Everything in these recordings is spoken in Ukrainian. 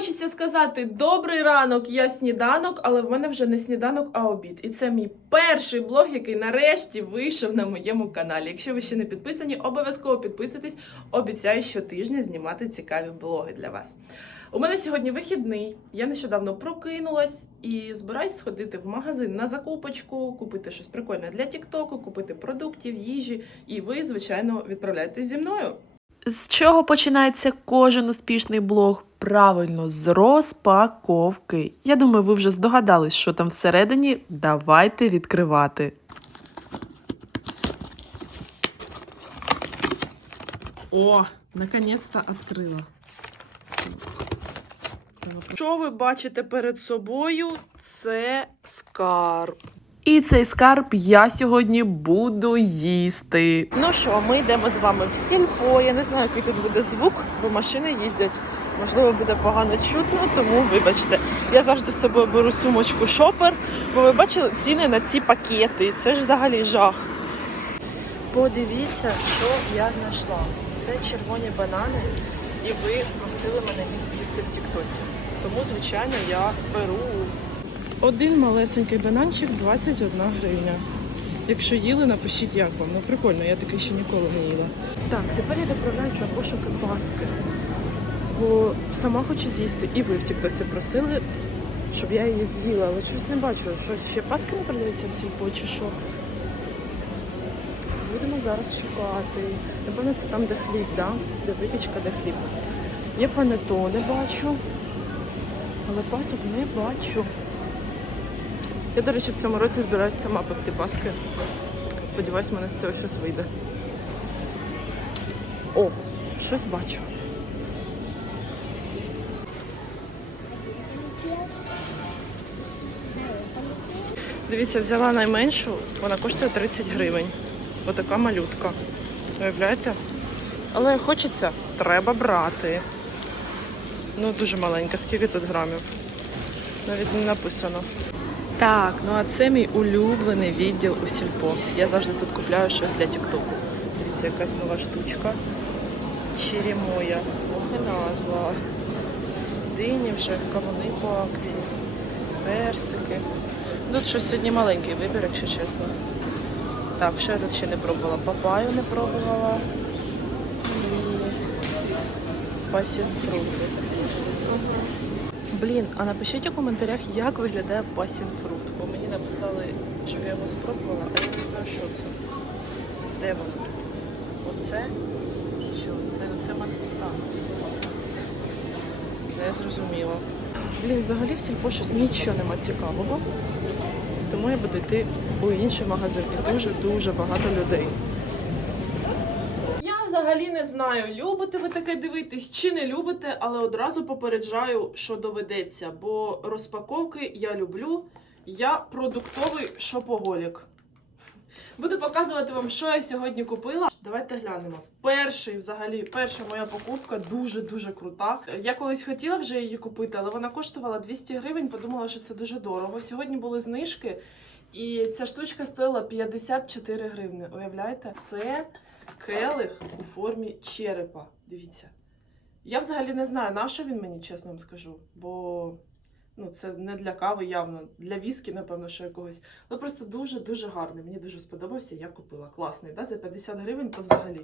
хочеться сказати добрий ранок, я сніданок, але в мене вже не сніданок, а обід. І це мій перший блог, який нарешті вийшов на моєму каналі. Якщо ви ще не підписані, обов'язково підписуйтесь. Обіцяю щотижня знімати цікаві блоги для вас. У мене сьогодні вихідний. Я нещодавно прокинулась і збираюсь сходити в магазин на закупочку, купити щось прикольне для Тіктоку, купити продуктів, їжі. І ви, звичайно, відправляєтесь зі мною. З чого починається кожен успішний блог? Правильно, з розпаковки. Я думаю, ви вже здогадались, що там всередині. Давайте відкривати. О, наконец-то відкрила. Що ви бачите перед собою? Це скарб. І цей скарб я сьогодні буду їсти. Ну що, ми йдемо з вами в сільпо. Я не знаю, який тут буде звук, бо машини їздять. Можливо, буде погано чутно, тому вибачте. Я завжди з собою беру сумочку шопер, бо ви бачили ціни на ці пакети. Це ж взагалі жах. Подивіться, що я знайшла. Це червоні банани, і ви просили мене їх з'їсти в Тіктоці. Тому, звичайно, я беру. Один малесенький бананчик 21 гривня. Якщо їли, напишіть як вам. Ну прикольно, я таке ще ніколи не їла. Так, тепер я відправляюсь на пошуки паски. Бо сама хочу з'їсти, і ви в Тіктоці просили, щоб я її з'їла, але щось не бачу, що ще паски не продаються в сільпо чи що. Будемо зараз шукати. Напевно, це там, де хліб, да? де випічка, де хліб. Є панетоне бачу, але пасок не бачу. Я, до речі, в цьому році збираюся сама пекти паски. Сподіваюсь, в мене з цього щось вийде. О, щось бачу. Дивіться, взяла найменшу, вона коштує 30 гривень. Отака малютка. Уявляєте? Але хочеться, треба брати. Ну, дуже маленька, скільки тут грамів? Навіть не написано. Так, ну а це мій улюблений відділ у сільпо. Я завжди тут купляю щось для Тіктоку. Дивіться, якась нова штучка. Черемоя. Ох і назва. Дині вже, кавуни по акції, персики. Тут щось сьогодні маленький вибір, якщо чесно. Так, що я тут ще не пробувала? Папаю не пробувала. І пасінфрути. Блін, а напишіть у коментарях, як виглядає пасінфрут. Бо мені написали, щоб я його спробувала, а я не знаю, що це. Де воно? Оце? Чи оце? Ну це мангустан. Не зрозуміла. Блін, взагалі в сільпо щось нічого нема цікавого. Тому я буду йти у інший магазин. І дуже-дуже багато людей. Взагалі не знаю, любите ви таке дивитись чи не любите, але одразу попереджаю, що доведеться, бо розпаковки я люблю. Я продуктовий шопоголік. Буду показувати вам, що я сьогодні купила. Давайте глянемо. Перший, взагалі, перша моя покупка дуже-дуже крута. Я колись хотіла вже її купити, але вона коштувала 200 гривень. Подумала, що це дуже дорого. Сьогодні були знижки, і ця штучка стоїла 54 гривни. Уявляєте? Це келих у формі черепа. Дивіться. Я взагалі не знаю, на що він мені, чесно вам скажу. Бо ну, це не для кави явно, для віскі, напевно, що якогось. Ну просто дуже-дуже гарний. Мені дуже сподобався, я купила. Класний, да? за 50 гривень, то взагалі.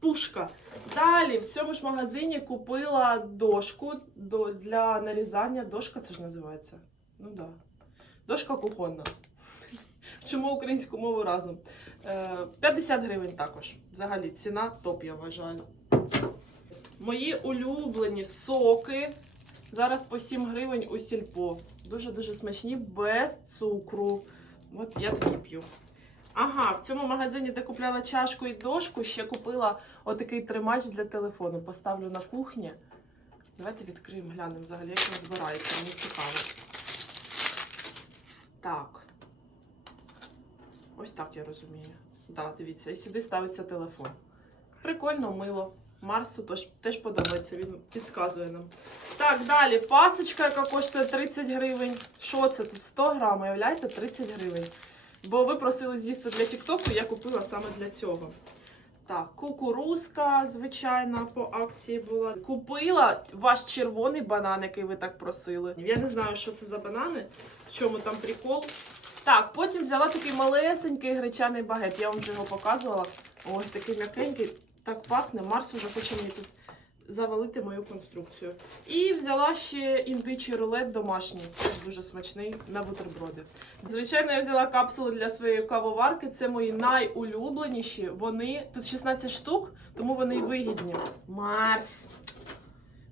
Пушка. Далі в цьому ж магазині купила дошку до, для нарізання. Дошка це ж називається. Ну так. Да. Дошка кухонна. Чому українську мову разом? Е, 50 гривень також. Взагалі ціна топ, я вважаю. Мої улюблені соки. Зараз по 7 гривень у сільпо. Дуже-дуже смачні, без цукру. От я такі п'ю. Ага, в цьому магазині, де купляла чашку і дошку, ще купила отакий тримач для телефону. Поставлю на кухні. Давайте відкриємо, глянемо взагалі, як він збирається. Мені цікаво. Так. Ось так я розумію. Так, дивіться, і сюди ставиться телефон. Прикольно, мило. Марсу тож, теж подобається, він підказує нам. Так, далі пасочка, яка коштує 30 гривень. Що це тут? 100 грам, уявляєте, 30 гривень. Бо ви просили з'їсти для Тіктоку, я купила саме для цього. Так, кукурузка, звичайна, по акції була. Купила ваш червоний банан, який ви так просили. Я не знаю, що це за банани, в чому там прикол. Так, потім взяла такий малесенький гречаний багет. Я вам вже його показувала. Ось такий м'якенький, так пахне. Марс уже хоче мені тут завалити мою конструкцію. І взяла ще індичий рулет домашній, дуже смачний на бутерброди. Звичайно, я взяла капсули для своєї кавоварки. Це мої найулюбленіші. Вони тут 16 штук, тому вони й вигідні. Марс.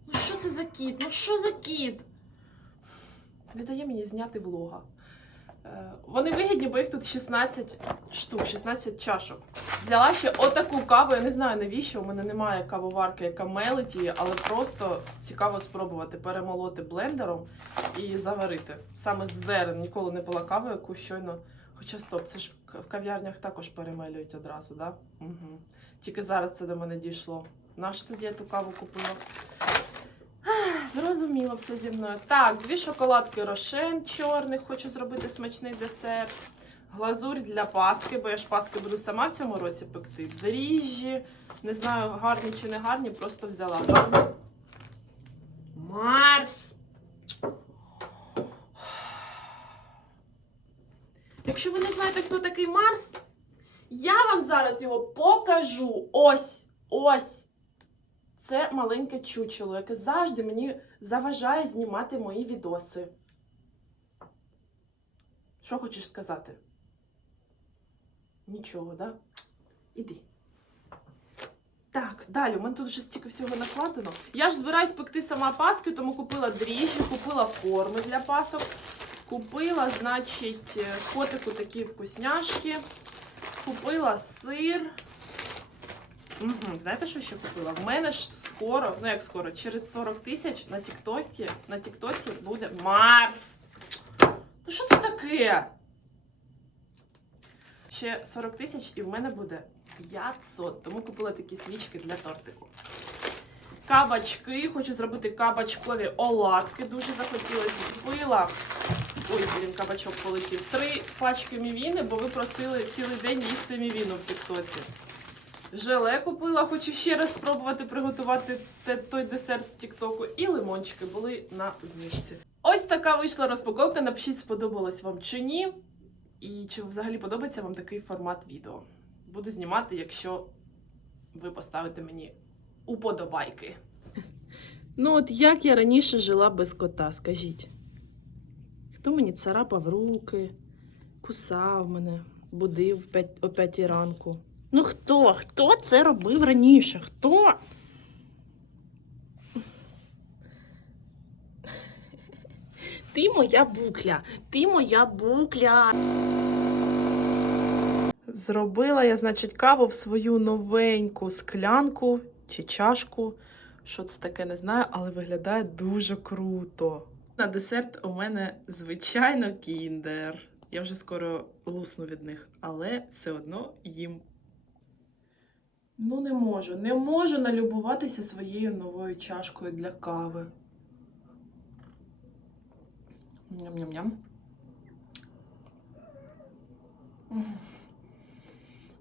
Ну що це за кіт? Ну що за кіт? Не дає мені зняти влога. Е, Вони вигідні, бо їх тут 16 штук, 16 чашок. Взяла ще отаку каву. Я не знаю навіщо. У мене немає кавоварки, яка мелить її, але просто цікаво спробувати перемолоти блендером і заварити. Саме з зерен. Ніколи не пила каву, яку щойно. Хоча стоп, це ж в кав'ярнях також перемелюють одразу, да? Угу. Тільки зараз це до мене дійшло. Нащо тоді я ту каву купила? Зрозуміло все зі мною. Так, дві шоколадки рошен чорних, хочу зробити смачний десерт. Глазурь для паски, бо я ж паски буду сама в цьому році пекти. Дріжджі. Не знаю, гарні чи не гарні, просто взяла. Марс! Якщо ви не знаєте, хто такий Марс, я вам зараз його покажу. Ось, ось. Це маленьке чучело, яке завжди мені заважає знімати мої відоси. Що хочеш сказати? Нічого, да? Іди. Так, далі, у мене тут вже стільки всього накладено. Я ж збираюсь пекти сама паски, тому купила дріжджі, купила форми для пасок. Купила, значить, е, котику такі вкусняшки. Купила сир. Угу. Знаєте, що ще купила? В мене ж скоро, ну як скоро, через 40 тисяч на Тіктокі, на Тіктоці буде Марс. Ну що це таке? Ще 40 тисяч і в мене буде 500. Тому купила такі свічки для тортику. Кабачки. Хочу зробити кабачкові оладки. Дуже захотілося. Купила. Ой, блін, кабачок полетів. Три пачки мівіни, бо ви просили цілий день їсти мівіну в Тіктоці. Желе купила, хочу ще раз спробувати приготувати той десерт з Тіктоку. І лимончики були на знижці. Ось така вийшла розпаковка. Напишіть, сподобалось вам чи ні. І чи взагалі подобається вам такий формат відео. Буду знімати, якщо ви поставите мені уподобайки. Ну, от як я раніше жила без кота, скажіть. Хто мені царапав руки, кусав мене, будив о п'ятій ранку. Ну хто? Хто це робив раніше? Хто? Ти моя букля, ти моя букля. Зробила я, значить, каву в свою новеньку склянку чи чашку. Що це таке, не знаю, але виглядає дуже круто. На десерт у мене, звичайно, кіндер. Я вже скоро лусну від них, але все одно їм. Ну, не можу. Не можу налюбуватися своєю новою чашкою для кави. Ням-ням-ням.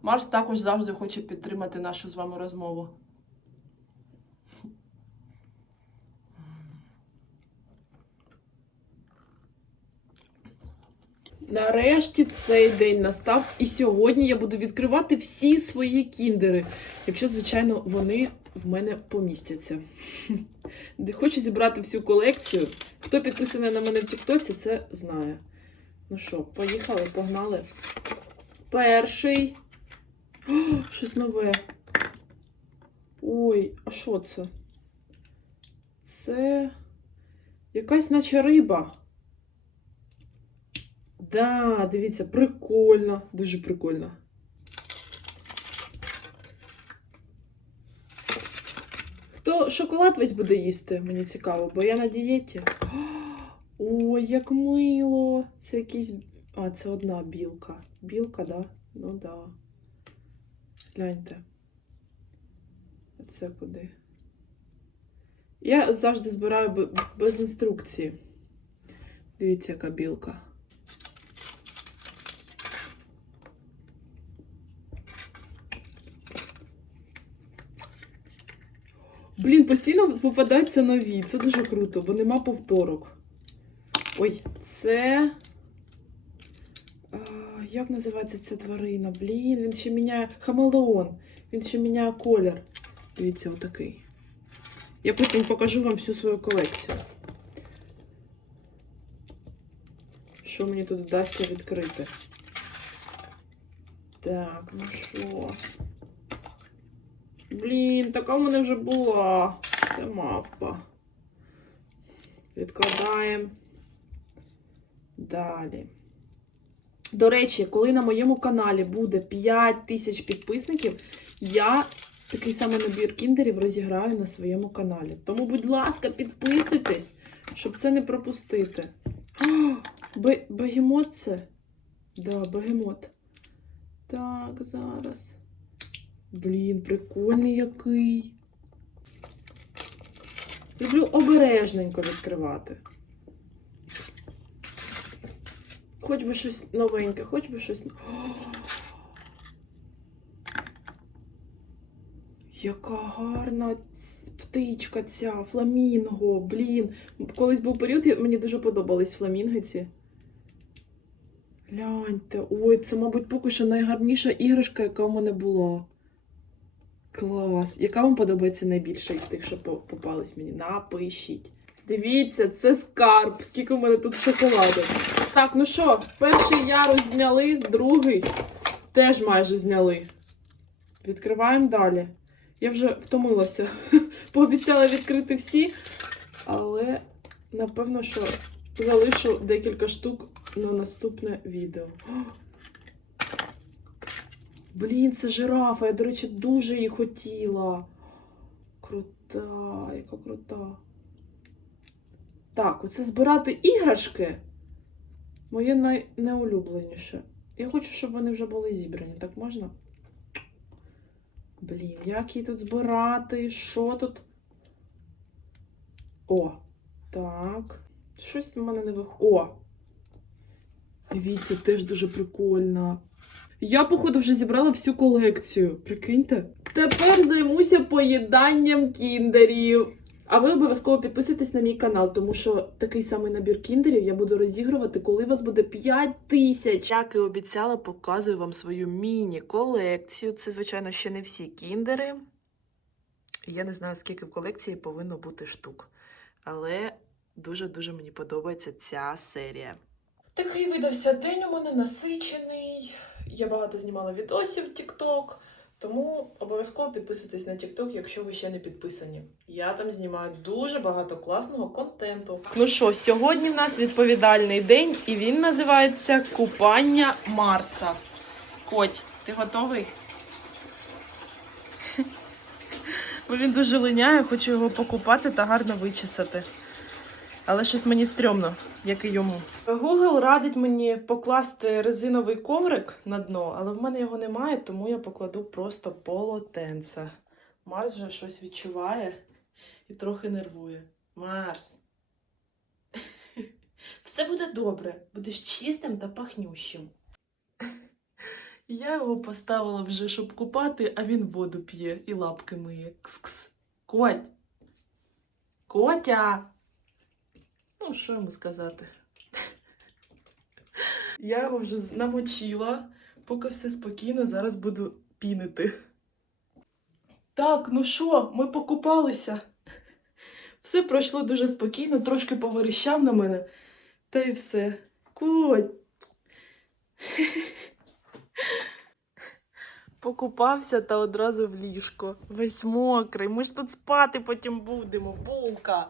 Марс також завжди хоче підтримати нашу з вами розмову. Нарешті цей день настав, і сьогодні я буду відкривати всі свої кіндери, якщо, звичайно, вони в мене помістяться. Хочу зібрати всю колекцію. Хто підписаний на мене в Тіктоці, це знає. Ну що, поїхали, погнали. Перший. О, щось нове. Ой, а що це? Це якась наче риба. Да, дивіться, прикольно, дуже прикольно. Хто шоколад весь буде їсти, мені цікаво, бо я на дієті. Ой, як мило! Це якийсь. А, це одна білка. Білка, да? Ну да. Гляньте. Це куди? Я завжди збираю без інструкції. Дивіться, яка білка. Блін, постійно попадаються нові. Це дуже круто, бо нема повторок. Ой, це. Як називається ця тварина? Блін, він ще міняє. Хамелеон. Він ще міняє колір. Дивіться, отакий. Я потім покажу вам всю свою колекцію. Що мені тут вдасться відкрити? Так, ну що? Блін, така в мене вже була. Це мавпа. Відкладаємо. Далі. До речі, коли на моєму каналі буде 5 тисяч підписників, я такий самий набір кіндерів розіграю на своєму каналі. Тому, будь ласка, підписуйтесь, щоб це не пропустити. Бегемот це? Да, бегемот. Так, зараз. Блін, прикольний який. Люблю обережненько відкривати. Хоч би щось новеньке, хоч би щось. Яка гарна птичка ця, фламінго, блін. Колись був період, мені дуже подобались фламінги ці. Гляньте, ой, це, мабуть, поки що найгарніша іграшка, яка в мене була. Клас. Яка вам подобається найбільше із тих, що попались мені? Напишіть. Дивіться, це скарб. Скільки в мене тут шоколаду. Так, ну що, перший ярус зняли, другий теж майже зняли. Відкриваємо далі. Я вже втомилася. Пообіцяла відкрити всі, але напевно, що залишу декілька штук на наступне відео. Блін, це жирафа. Я, до речі, дуже її хотіла. Крута, яка крута. Так, оце збирати іграшки. Моє найнеулюбленіше. Я хочу, щоб вони вже були зібрані. Так можна? Блін, як її тут збирати? Що тут? О, так. Щось в мене не виходить. О! Дивіться, теж дуже прикольно. Я, походу, вже зібрала всю колекцію. Прикиньте. Тепер займуся поїданням кіндерів. А ви обов'язково підписуйтесь на мій канал, тому що такий самий набір кіндерів я буду розігрувати, коли вас буде 5 тисяч. Як і обіцяла, показую вам свою міні-колекцію. Це, звичайно, ще не всі кіндери. Я не знаю, скільки в колекції повинно бути штук. Але дуже-дуже мені подобається ця серія. Такий видався день у мене насичений. Я багато знімала відосів в TikTok, тому обов'язково підписуйтесь на TikTok, якщо ви ще не підписані. Я там знімаю дуже багато класного контенту. Ну що, сьогодні в нас відповідальний день, і він називається Купання Марса. Коть, ти готовий? Бо він дуже линяє, хочу його покупати та гарно вичесати. Але щось мені стрьомно, як і йому. Google радить мені покласти резиновий коврик на дно, але в мене його немає, тому я покладу просто полотенце. Марс вже щось відчуває і трохи нервує. Марс. Все буде добре, будеш чистим та пахнющим. Я його поставила вже, щоб купати, а він воду п'є і лапки миє. Кс-кс. Коть. Котя. Ну, що йому сказати? Я його вже намочила, поки все спокійно, зараз буду пінити. Так, ну що, ми покупалися. Все пройшло дуже спокійно, трошки поверещав на мене, та й все. Коть. Покупався та одразу в ліжко. Весь мокрий. Ми ж тут спати потім будемо, булка.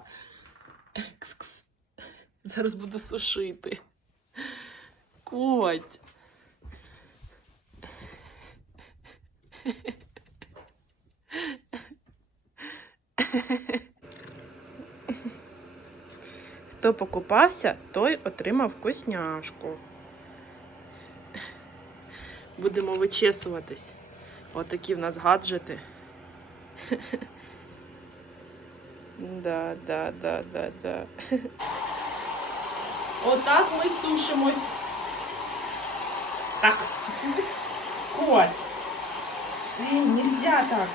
Кс-кс. Зараз буду сушити. Коть. Хто покупався, той отримав вкусняшку. Будемо вичесуватись. Отакі в нас гаджети. Да, да, да, да, да. Отак ми сушимось. Так. Коть. Ей, нельзя так.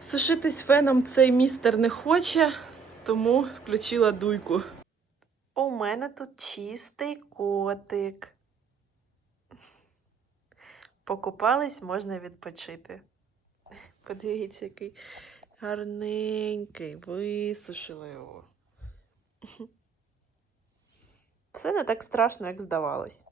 Сушитись феном цей містер не хоче, тому включила дуйку. У мене тут чистий котик. Покупались, можна відпочити. Подивіться, який гарненький, висушила його. Це не так страшно, як здавалось.